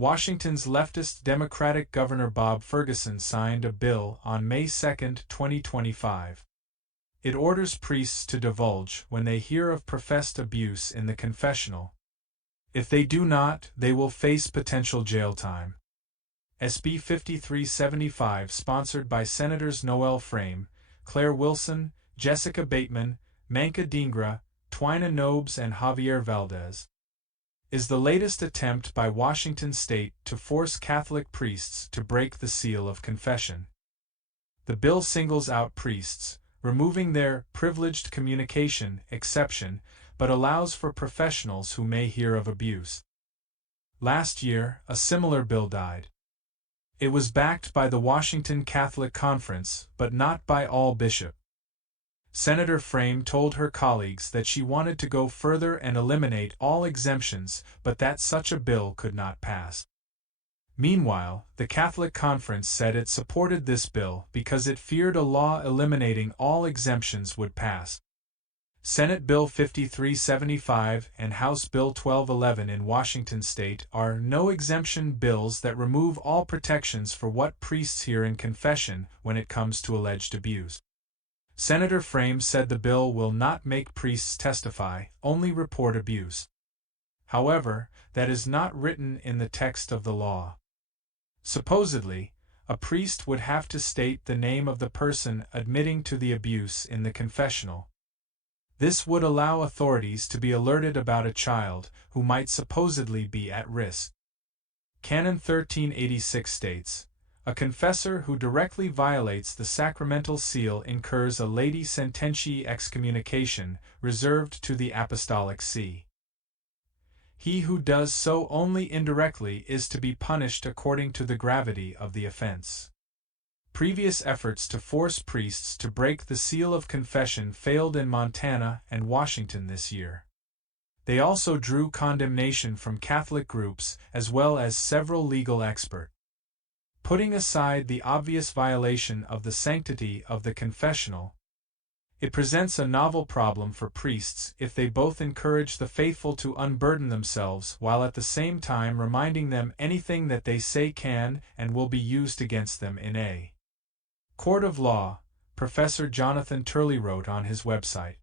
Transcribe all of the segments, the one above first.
Washington's leftist Democratic Governor Bob Ferguson signed a bill on May 2, 2025. It orders priests to divulge when they hear of professed abuse in the confessional. If they do not, they will face potential jail time. SB 5375, sponsored by Senators Noel Frame, Claire Wilson, Jessica Bateman, Manka Dhingra, Twyna Nobes, and Javier Valdez, is the latest attempt by Washington state to force Catholic priests to break the seal of confession. The bill singles out priests, removing their privileged communication exception, but allows for professionals who may hear of abuse. Last year, a similar bill died. It was backed by the Washington Catholic Conference, but not by all bishops. Senator Frame told her colleagues that she wanted to go further and eliminate all exemptions, but that such a bill could not pass. Meanwhile, the Catholic Conference said it supported this bill because it feared a law eliminating all exemptions would pass. Senate Bill 5375 and House Bill 1211 in Washington state are no-exemption bills that remove all protections for what priests hear in confession when it comes to alleged abuse. Senator Frame said the bill will not make priests testify, only report abuse. However, that is not written in the text of the law. Supposedly, a priest would have to state the name of the person admitting to the abuse in the confessional. This would allow authorities to be alerted about a child who might supposedly be at risk. Canon 1386 states, "A confessor who directly violates the sacramental seal incurs a lati sententiae excommunication, reserved to the Apostolic See. He who does so only indirectly is to be punished according to the gravity of the offense." Previous efforts to force priests to break the seal of confession failed in Montana and Washington this year. They also drew condemnation from Catholic groups as well as several legal experts. Putting aside the obvious violation of the sanctity of the confessional, it presents a novel problem for priests if they both encourage the faithful to unburden themselves while at the same time reminding them anything that they say can and will be used against them in a court of law, Professor Jonathan Turley wrote on his website.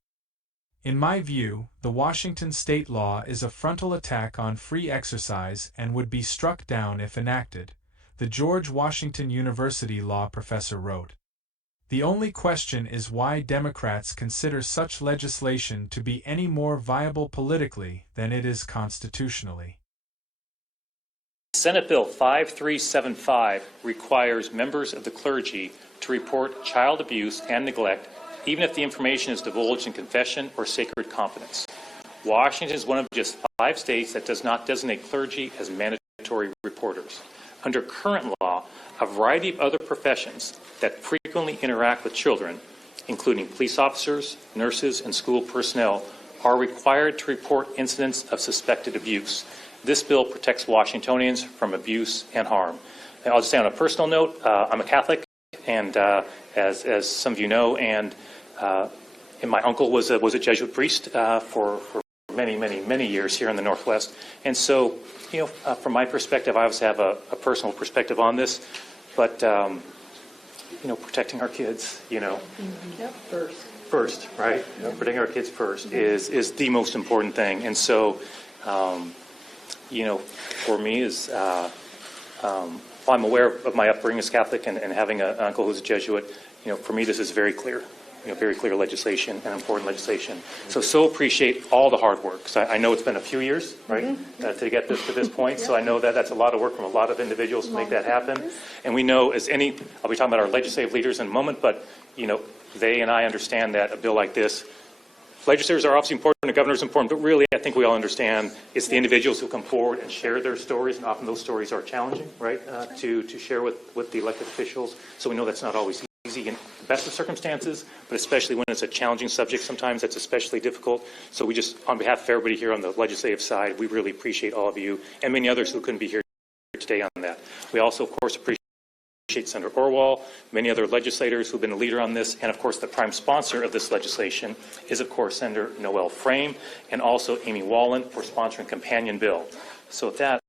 In my view, the Washington state law is a frontal attack on free exercise and would be struck down if enacted, the George Washington University law professor wrote. The only question is why Democrats consider such legislation to be any more viable politically than it is constitutionally. Senate Bill 5375 requires members of the clergy to report child abuse and neglect, even if the information is divulged in confession or sacred confidence. Washington is one of just 5 states that does not designate clergy as mandatory reporters. Under current law, a variety of other professions that frequently interact with children, including police officers, nurses, and school personnel, are required to report incidents of suspected abuse. This bill protects Washingtonians from abuse and harm. And I'll just say on a personal note, I'm a Catholic, and as some of you know, and my uncle was a Jesuit priest for many years here in the Northwest. And so, from my perspective, I obviously have a personal perspective on this, but protecting our kids, first, right? Protecting our kids first is the most important thing. And so, for me, I'm aware of my upbringing as Catholic and having an uncle who's a Jesuit. For me, this is very clear. Very clear legislation and important legislation. So appreciate all the hard work. So I know it's been a few years, right, to get this to this point. So I know that that's a lot of work from a lot of individuals to make that happen. And we know I'll be talking about our legislative leaders in a moment, but, they and I understand that a bill like this, legislators are obviously important, the governor's important, but really I think we all understand it's the individuals who come forward and share their stories, and often those stories are challenging, right, to share with the elected officials. So we know that's not always easy in the best of circumstances, but especially when it's a challenging subject, sometimes that's especially difficult. So we just, on behalf of everybody here on the legislative side, we really appreciate all of you and many others who couldn't be here today on that. We also, of course, appreciate Senator Orwell, many other legislators who've been a leader on this, and of course the prime sponsor of this legislation is, of course, Senator Noel Frame, and also Amy Wallen for sponsoring companion bill. So with that,